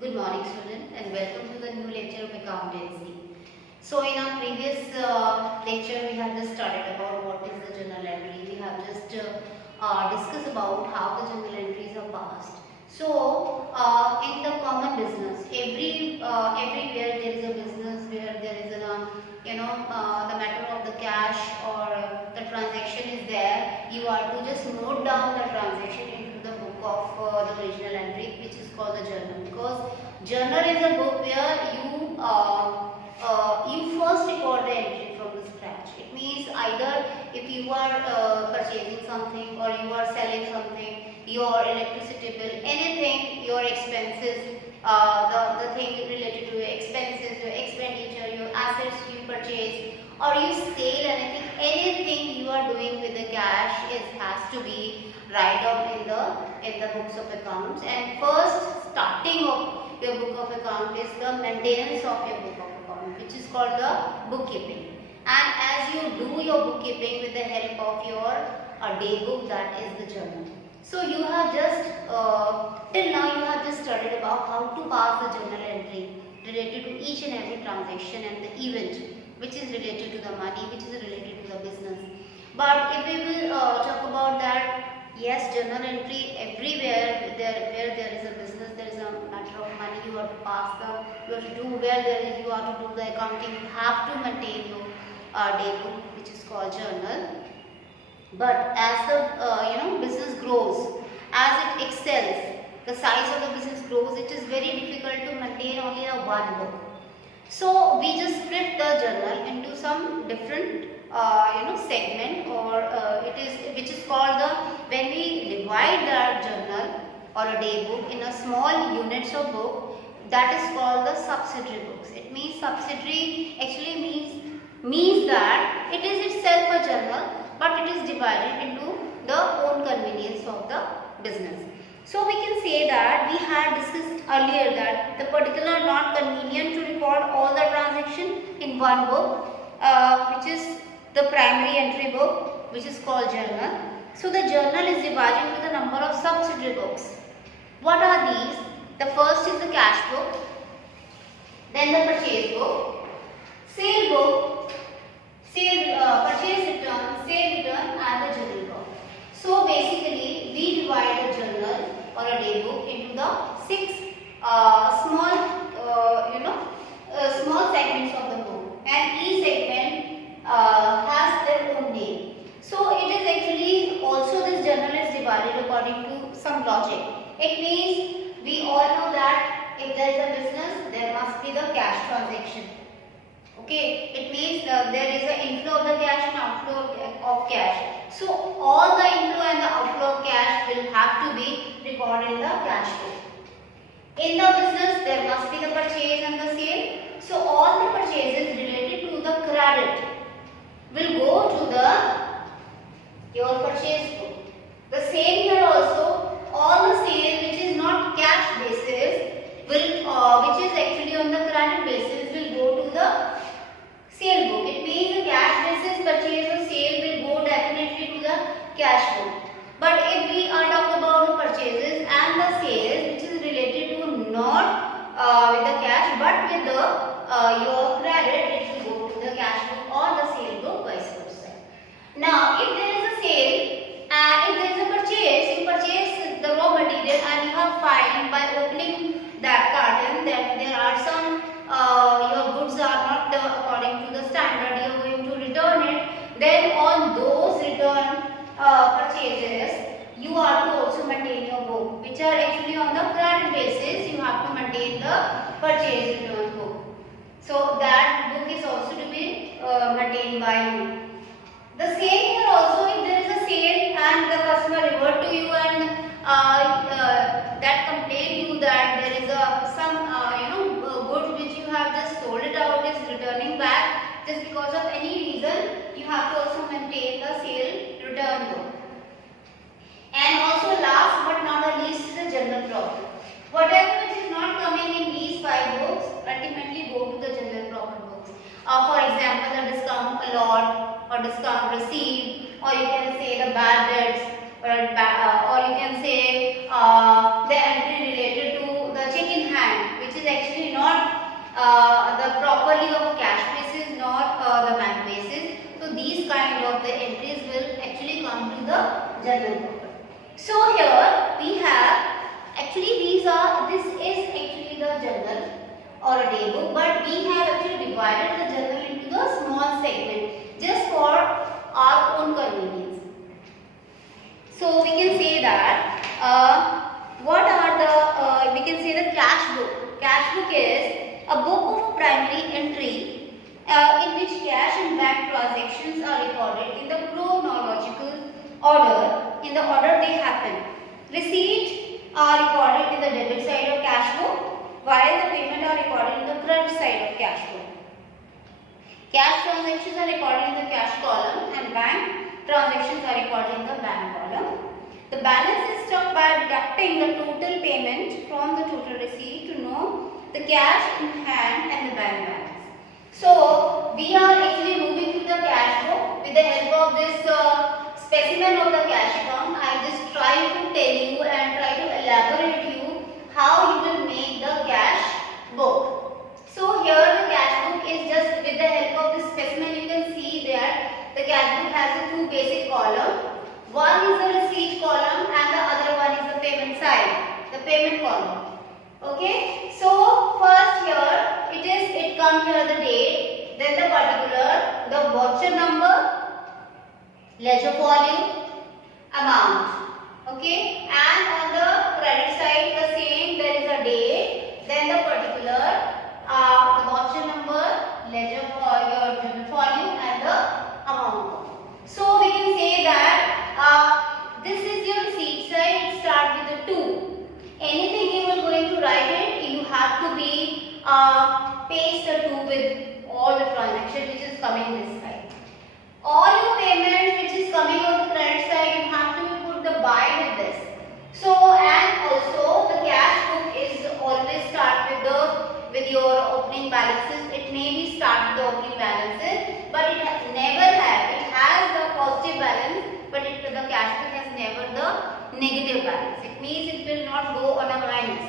Good morning students and welcome to the new lecture of accountancy. So in our previous lecture we have just started about what is the journal entry. We have just discussed about how the journal entries are passed. So in the common business, everywhere there is a business where there is the matter of the cash or the transaction is there. You are to just note down the transaction into the book of the original entry, which is called the journal, because journal is a book where you first record the entry from the scratch. It means either if you are purchasing something or you are selling something, your electricity bill, anything, your expenses, the thing related to your expenses, your expenditure, your assets you purchase, or you sell anything you are doing with the cash has to be write down in the books of accounts. And first starting of your book of account is the maintenance of your book of account, which is called the bookkeeping. And as you do your bookkeeping with the help of your day book, that is the journal. So you have just till now you have just studied about how to pass the journal entry related to each and every transaction and the event which is related to the money, which is related to the business. But if we will talk about that, yes, journal entry everywhere where there is a business, there is a matter of money, you have to pass them, you have to do where there is, you have to do the accounting, you have to maintain your day book, which is called journal. But as the business grows, as it excels, the size of the business grows, it is very difficult to maintain only a one book. So we just split the journal into some different segment, or which is called the, when we divide the journal or a day book in a small units of book, that is called the subsidiary books. It means subsidiary actually means that it is itself a journal, but it is divided into the own convenience of the business. So we can say that we had discussed earlier that the particular not convenient to record all the transaction in one book, which is the primary entry book, which is called journal. So the journal is divided into the number of subsidiary books. What are these? The first is the cash book, then the purchase book, sale book, purchase return, sale return, and the journal book. So basically we divide a journal or a day book into the six small segments of the book, and each segment has their own name. So it is actually also, this journal is divided according to some logic. It means we all know that if there is a business, there must be the cash transaction. Okay, it means there is an inflow of the cash and outflow of cash. So all the inflow and the outflow of cash will have to be recorded in the cash book. In the business, there must be the purchase and the sale. So all the purchases related to the credit will go to your purchase book. The same here also, all the sale which is not cash basis which is actually on the credit basis will go to the sale book. It means the cash basis purchase or sale will go definitely to the cash book. But if we are talking about the purchases and the sales which is related to not with the cash but with the your credit, it will go to the cash book or the sale book, vice versa. Now if there is a sale and if there is a purchase, you purchase the raw material and you have find by opening that carton that there are some your goods are not according to the standard, you are going to return it. Then on those return purchases, you are to also maintain your book, which are actually on the credit basis. You have to maintain the purchase return book. So that book is also to be maintained by you. The same here also, if there is a sale and the customer revert to you and that complain you that there is some goods which you have just sold it out is returning back just because of any reason, you have to also maintain the sale return book. And also last but not the least is the general profit. Whatever which is not coming in these 5 books ultimately go to the general profit books. For example, the discount allowed or discount received, or you can say the bad debts, or you can say the entry related to the check in hand. the properly of a cash basis, not the bank basis. So these kind of the entries will actually come to the journal paper. So here we have this is actually the journal or a day book, but we have actually divided the journal into the small segment just for our own convenience. So we can say that what are the we can say the cash book. Cash book is a book of primary entry in which cash and bank transactions are recorded in the chronological order, in the order they happen. Receipts are recorded in the debit side of cash book, while the payment are recorded in the credit side of cash book. Cash transactions are recorded in the cash column and bank transactions are recorded in the bank column. The balance is struck by deducting the total payment from the total receipt to know the cash in hand and the bank balance. So we are actually moving to the cash book with the help of this specimen of the cash account. I just try to tell you and try to elaborate you how you will make the cash book. So here the cash book is just with the help of this specimen. You can see that the cash book has a two basic column. One is the receipt column and the other one is the payment side, the payment column. Okay, so first here it comes here the date, then the particular, the voucher number, ledger volume, amount. Okay, and on the credit side the same, there is a date, then the particular, the voucher number, ledger volume and the amount. So we can say that this is your receipt side. Start with the 2. Anything you are going to write it, you have to be paste the 2 with all the transactions which is coming this side. All your payments which is coming on the credit side, you have to put the by with this. So and also the cash book is always start with your opening balances. It may be start with the opening balances, but it has never have. It has the positive balance, but the cash book has never the negative balance. It means it will not go on a minus.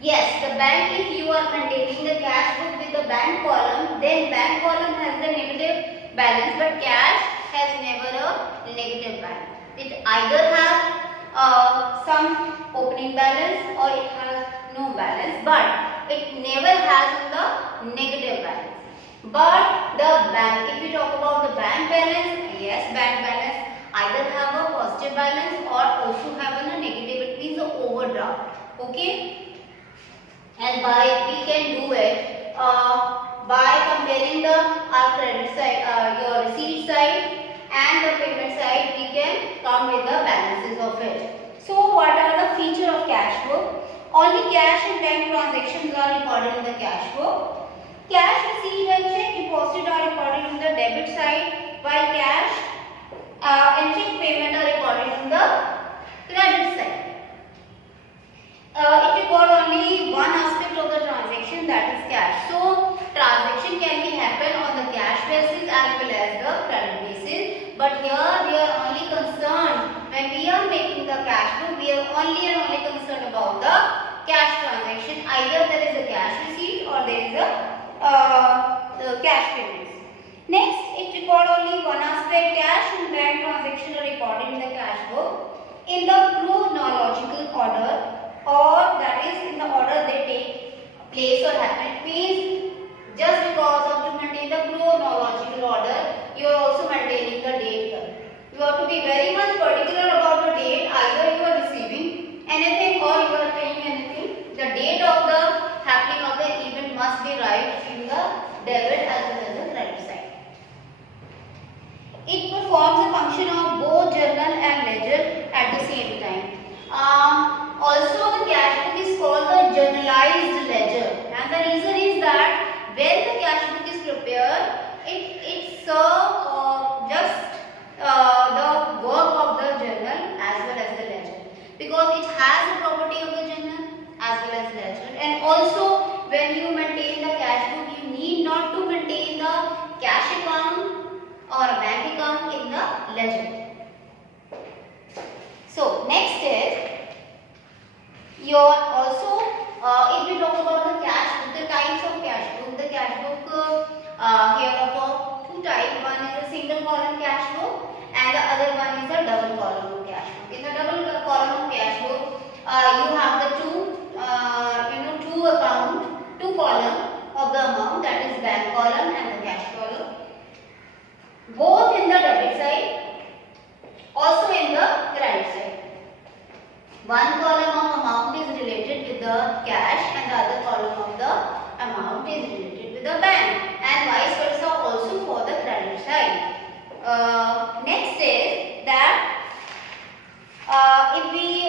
Yes, the bank, if you are maintaining the cash book with the bank column, then bank column has the negative balance, but cash has never a negative balance. It either have some opening balance or it has no balance, but it never has the negative balance. But the bank, if you talk about the bank balance, yes, bank balance either have a positive balance or also have a negative. It means the overdraft. Okay, and we can do it by comparing our credit side, your receipt side and the payment side. We can come with the balances of it. So what are the feature of cash book? Only cash and bank transactions are recorded in the cash book. Cash receipt and check deposit are recorded on the debit side, while cash and check payment are recorded on the credit side. It record only one aspect of the transaction, that is cash. So transaction can be happen on the cash basis as well as the credit basis. But here we are only concerned when we are making the cash book, we are only and only concerned about the cash transaction. Either there is a cash receipt or there is a cash payments. Next, it record only one aspect. Cash and bank transaction are recorded in the cash book in the chronological order, or that is in the order they take place or happen. It means just because of to maintain the chronological order, you are also maintaining the date here. You have to be very much particular about the date. Either you are receiving anything or you are paying anything. The date of the happening of the event must be right in the debit as well as the credit side. It performs a function of both journal and ledger at the same time. Also, the cash book is called the journalized ledger, and the reason is that when the cash book is prepared, it serves just the work of the journal as well as the ledger, because it has the property of the journal as well as ledger. And also, when you maintain the cash book, you need not to maintain the cash account or a bank account in the ledger. So next is your also if we talk about the cash book, the types of cash book, the cash book here of two types. One is a single column cash book and the other one is a double column cash book. In the double column cash book, you have the two column of the amount, that is bank column and the cash column, both in the debit side, also in the credit side. One column of amount is related with the cash and the other column of the amount is related with the bank, and vice versa also for the credit side. Next is that if we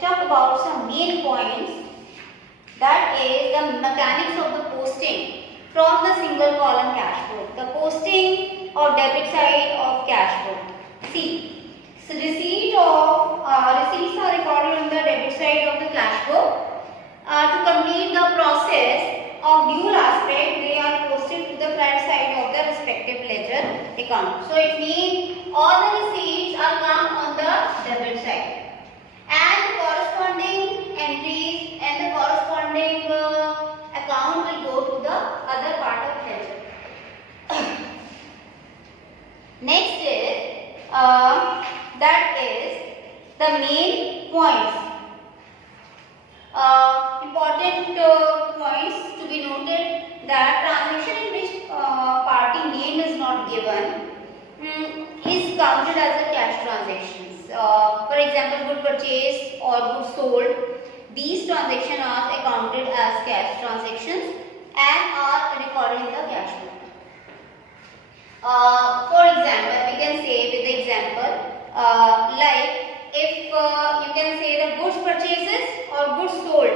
talk about some main points, that is the mechanics of the posting from the single column cash book. The posting or debit side of cash book. See, so receipts are recorded on the debit side of the cash book. To complete the process of dual aspect, they are posted to the credit side of the respective ledger account. So it means all the receipts are come on the debit side, and the corresponding entries and the corresponding account will go to the other part of ledger. Next is that is the main points. Important points to be noted, that transaction in which party name is not given is counted as a cash transactions. For example, good purchase or good sold. These transactions are accounted as cash transactions and are recorded in the cash book. For example, we can say with the example like if you can say the goods purchases or goods sold,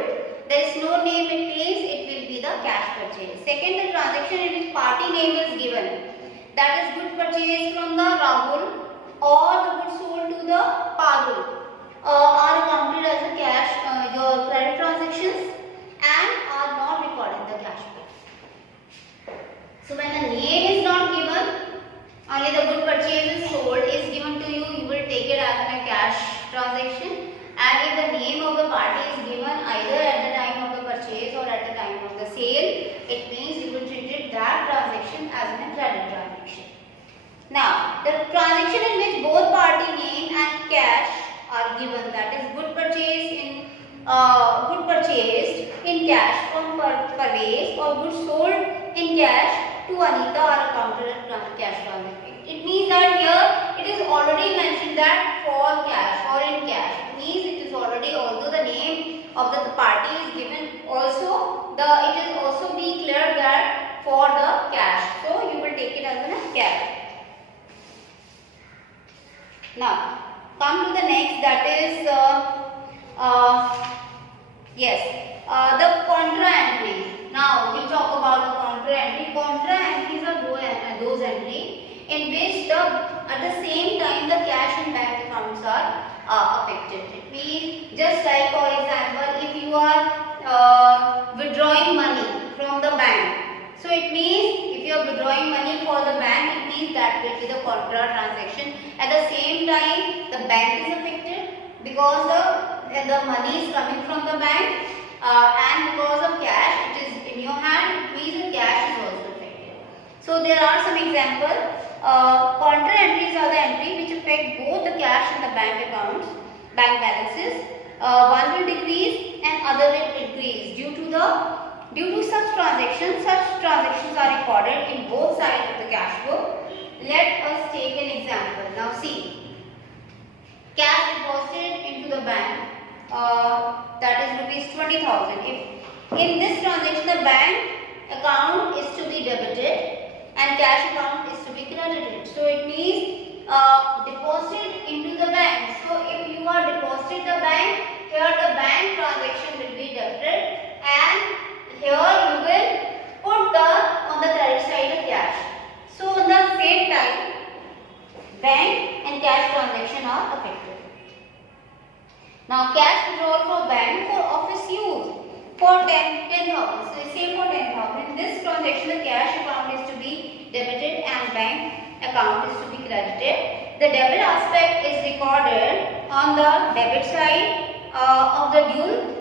there is no name, it means it will be the cash purchase. Second, the transaction in which party name is given, that is goods purchase from the Rahul or the goods sold to the Parul, are accounted as a cash your credit transactions and are not recorded in the cash book. So when the name is not given, only the good purchase is sold is given to you, you will take it as a cash transaction, and if the name of the party is given either at the time of the purchase or at the time of the sale, it means you will treat that transaction as a credit transaction. Now, the transaction in which both party name and cash are given, that is good purchased in cash from Parvez or good sold in cash to Anita, are accounted as cash transaction. It means that here it is already mentioned that for cash or in cash. It means it is already, although the name of the party is given, also it is also be clear that for the cash. So you will take it as a cash. Now come to the next, that is the contra entries. Now we talk about the contra entry. Contra entries are those entries in which at the same time the cash and bank accounts are affected. It means, just like for example, if you are withdrawing money from the bank, so it means if you are withdrawing money for the bank, it means that will be the contra transaction. At the same time, the bank is affected because the money is coming from the bank, and because of cash it is in your hand, it means the cash is also affected. So there are some examples. Contra entries are the entries which affect both the cash and the bank accounts, bank balances. One will decrease and other will increase due to such transactions. Such transactions are recorded in both sides of the cash book. Let us take an example. Now see, cash deposited into the bank, that is rupees 20,000. If in this transaction the bank account is to be debited and cash account is to be credited. So it means deposited into the bank. So if you are deposited the bank, here the bank transaction will be debited, and here you will put on the credit side the cash. So on the same time, bank and cash transaction are affected. Now cash withdrawal for bank for office use for 10,000. So say for 10,000, in this transaction the cash account is to be debited and bank account is to be credited. The debit aspect is recorded on the debit side of the dual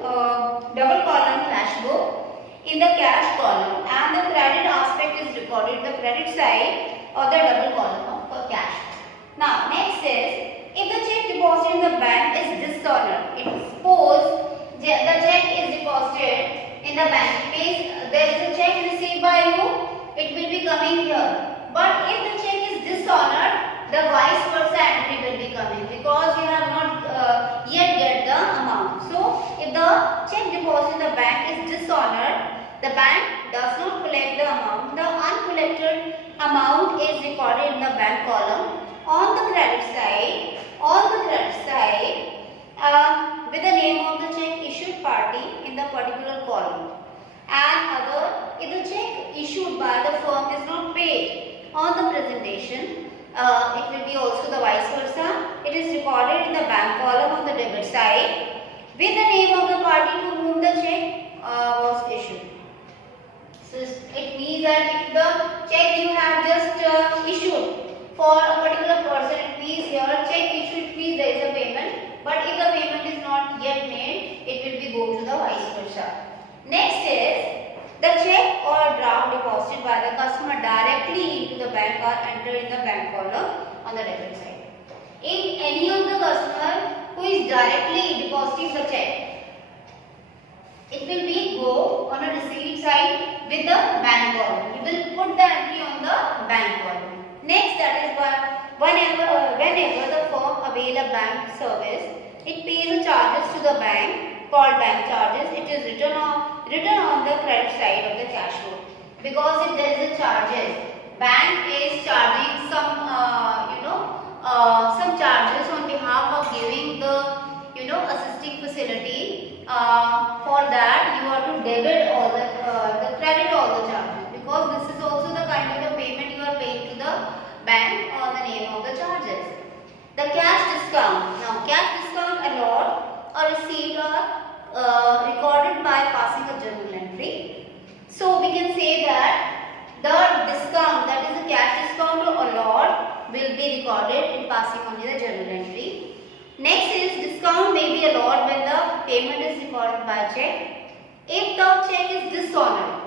double column cash book in the cash column, and the credit aspect is recorded the credit side of the double column of cash. Now next is, if the check deposited in the bank is dishonored, suppose the check is deposited in the bank, means there is a check received by you, it will be coming here. But if the check is dishonored, the vice versa entry will be coming, because you have not yet get the amount. So if the check deposited in the bank is dishonored, the bank does not collect the amount. The uncollected amount is recorded in the bank column on the credit side. With the name of the check issued party in the particular column. And other, if the check issued by the firm is not paid on the presentation, it will be also the vice versa. It is recorded in the bank column on the debit side with the name of the party to whom the check was issued. So it means that if the check you have just issued for a particular person, it means here check issued, means there is a payment. But if the payment is not yet made, it will be go to the vice versa. Next is, the check or draft deposited by the customer directly into the bank are entered in the bank column on the debit side. If any of the customer who is directly depositing the check, it will be go on a receipt side with the bank column. You will put the entry on the bank column. Next, that is whenever the firm avail a bank service, it pays the charges to the bank called bank charges. It is written on the credit side of the cash book, because if there is a charges, bank is charging some some charges on behalf of giving the assisting facility. For that you have to debit all the credit all the charges, because this is also the kind of the payment you are paying to the bank on the name of the charges. The cash discount. Now cash discount allowed or receipt are recorded by passing a journal entry. So we can say that the discount, that is the cash discount or allowed, will be recorded in passing only the journal entry. Next is, discount may be allowed when the payment is recorded by check. If the check is dishonored,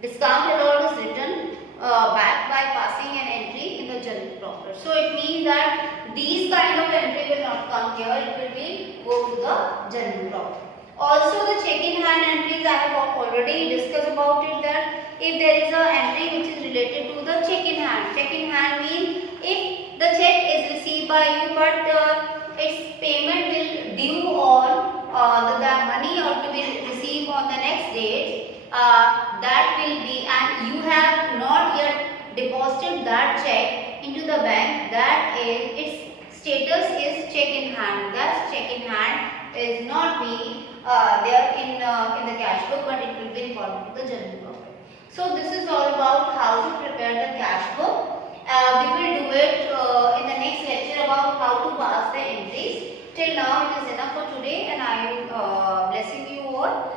discount allowed is written back by passing an entry in the journal proper. So it means that these kind of entry will not come here, it will be go to the journal proper. Also the check in hand entries, I have already discussed about it, that if there is a entry which is related to the check in hand. Check in hand means if the check is received by you, but its payment will due on the money or to be received on the next date, that will be, and you have not yet deposited that check into the bank, that is, its status is check in hand. That check in hand is not be there in the cash book, but it will be recorded to the journal proper. So this is all about how to prepare the cash book. We will do it in the next lecture about how to pass the entries. Till now it is enough for today, and I am blessing you all.